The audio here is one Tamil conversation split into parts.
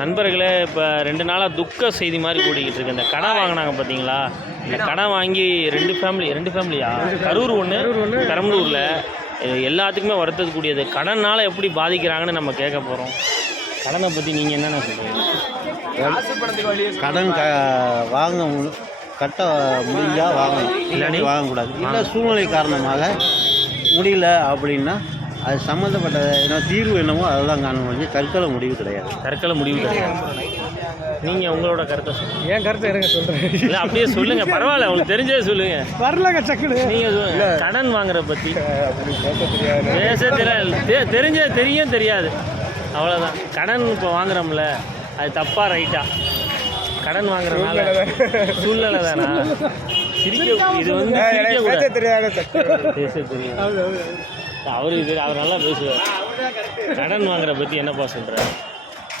நண்பர்களே, இப்போ 2 நாளாக துக்க செய்தி மாதிரி கூட்டிக்கிட்டு இருக்கு. இந்த கடன் வாங்கினாங்க பார்த்தீங்களா? இந்த கடன் வாங்கி 2 ஃபேமிலியா? கரூர் ஒன்று, பெரம்பலூரில். எல்லாத்துக்குமே வருத்தக்கூடியது. கடனால் எப்படி பாதிக்கிறாங்கன்னு நம்ம கேட்க போகிறோம். கடனை பற்றி நீங்கள் என்னென்ன சொல்கிறீங்க? கடன் கட்ட முடிஞ்சால் வாங்கணும், இல்லாட்டி வாங்கக்கூடாது. இல்லை சூழ்நிலை காரணமாக முடியல அப்படின்னா அது சம்மந்தப்பட்ட என்ன தீர்வு என்னமோ அதெல்லாம் காண முடிஞ்சு தற்கொலை முடிவு கிடையாது. தற்கொலை முடிவு கிடையாது. நீங்கள் உங்களோட கருத்தை சொல்லுங்கள். என் கருத்தை இருங்க சொல்கிறேன். இல்லை அப்படியே சொல்லுங்கள், பரவாயில்ல, உங்களுக்கு தெரிஞ்சே சொல்லுங்கள். வரலங்க சக்குனு நீங்கள் கடன் வாங்குறத பற்றி பேச தெரியும் தெரியாது, அவ்வளோதான். கடன் இப்போ வாங்குறோம்ல, அது தப்பா ரைட்டா? கடன் வாங்குறதுனால சூழ்நிலை தானா? இது வந்து பேச தெரியும். அவர் நல்லா பேசுவார். கடன் வாங்குறத பற்றி என்னப்பா சொல்கிறார்?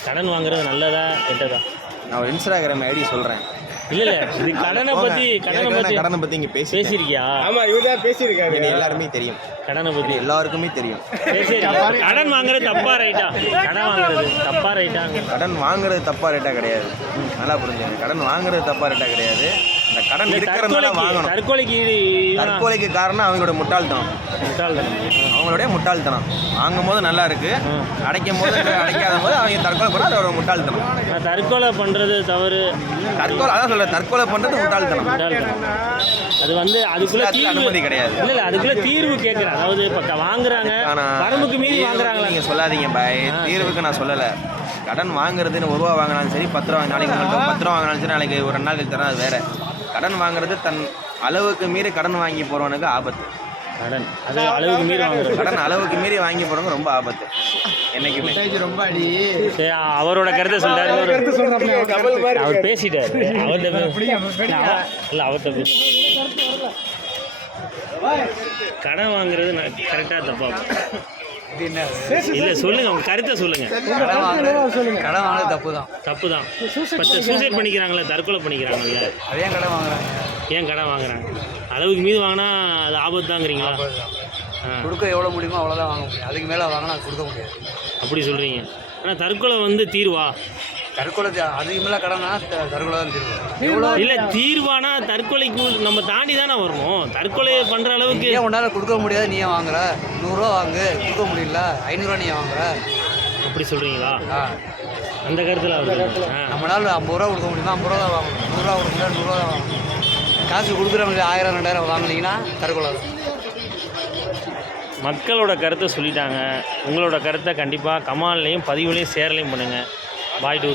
கடன் வாங்குறது நல்லதா கெட்டதா? நான் ஒரு இன்ஸ்டாகிராம் ஐடி சொல்கிறேன். இல்லை இது கடனை பற்றி இங்கே பேசியிருக்கியா? ஆமாம், இவர் தான் பேசியிருக்காரு. இது எல்லாருமே தெரியும். கடனை பற்றி எல்லாருக்குமே தெரியும். கடன் வாங்குறது தப்பா ரைட்டா? கடன் வாங்குறது தப்பா ரைட்டா? கடன் வாங்குறது தப்பா ரைட்டா கிடையாது. நல்லா புரிஞ்சுங்க, கடன் வாங்குறது தப்பா ரைட்டா கிடையாது. இந்த கடன் இருக்கிறதுனால வாங்கணும். தற்கொலைக்கு காரணம் அவங்களோட முட்டாள்தனம். அவங்களுடைய முட்டாள்தனம். வாங்கும் போது நல்லா இருக்கு, அடைக்கும் போது அடைக்காத போது அவங்க தற்கொலை பண்ண அது ஒரு முட்டாள்தனம். தற்கொலை பண்றது தவறு. அதான் சொல்ற, தற்கொலை பண்றது முட்டாள்தனம். அது வந்து அதுக்குள்ள அனுமதி கிடையாது. இல்ல அதுக்குள்ள தீர்வு கேட்கறேன். அதாவது இப்ப வாங்குறாங்க, வரம்புக்கு மீறி வாங்குறாங்க. நீங்க சொல்லாதீங்க பாய், தீர்வுக்கு நான் சொல்லல. கடன் வாங்குறதுன்னு 1 ரூபா வாங்கினாலும் சரி, 10 ரூபா, நாளைக்கு 10 ரூபா வாங்கினாலும் சரி, நாளைக்கு ஒரு 2 நாள் கழிச்சு தரேன், அது வேற. கடன் வாங்குறது தன் அளவுக்கு மீறி கடன் வாங்கி போறவனுக்கு ஆபத்து. கடன் அது அளவுக்கு மீறி வாங்குறது. கடன் அளவுக்கு மீறி வாங்கி போறவங்க ரொம்ப ஆபத்து. என்னைக்குமே ரொம்ப அடி. அவரோட கருத்தை சொல்றாரு. அவர் பேசிட்டாரு. அவர்கிட்ட கடன் வாங்குறது கரெக்டா தப்பா? இல்ல சொல்லுங்க, உங்க கருத்தை சொல்லுங்க. கடன் வாங்குறது தப்பு தான். சூசைட் பண்ணிக்கிறாங்களே, தற்கொலை பண்ணிக்கிறாங்கல்ல, அதே கடன் வாங்குறாங்க. ஏன் கடன் வாங்குறாங்க? அளவுக்கு மீது வாங்கினா அது ஆபத்து தாங்கிறீங்களா? கொடுக்க எவ்வளோ முடியுமோ அவ்வளோதான் வாங்க முடியும். அதுக்கு மேலே வாங்கினா அது கொடுக்க முடியாது. அப்படி சொல்கிறீங்க. ஆனால் தற்கொலை வந்து தீர்வா? தற்கொலை அதுக்கு மேலே கடனா தற்கொலை தான் தீர்வு. இல்லை தீர்வானா தற்கொலைக்கு நம்ம தாண்டி தானே வரணும். தற்கொலை பண்ணுற அளவுக்கு ஏன் உன்னால் கொடுக்க முடியாது, நீ ஏன் வாங்குற? 100 ரூபா வாங்கு, கொடுக்க முடியல 500 ரூபா நீ வாங்குற. அப்படி சொல்கிறீங்களா? அந்த கருத்தில் நம்மளால் 50 ரூபா கொடுக்க முடியுமா? 50 ரூபா தான் வாங்கணும். 100 ரூபா கொடுக்க முடியாது, 100 ரூபா தான் வாங்கணும். காசு கொடுக்குறவங்களுக்கு 1000 2000 வாங்கினீங்கன்னா தற்கொலை தான். மக்களோட கருத்தை சொல்லிட்டாங்க. உங்களோட கருத்தை கண்டிப்பாக கமெண்ட்லேயும் பதிவுலையும் ஷேர்லையும் பண்ணுங்கள். பாய் டூ.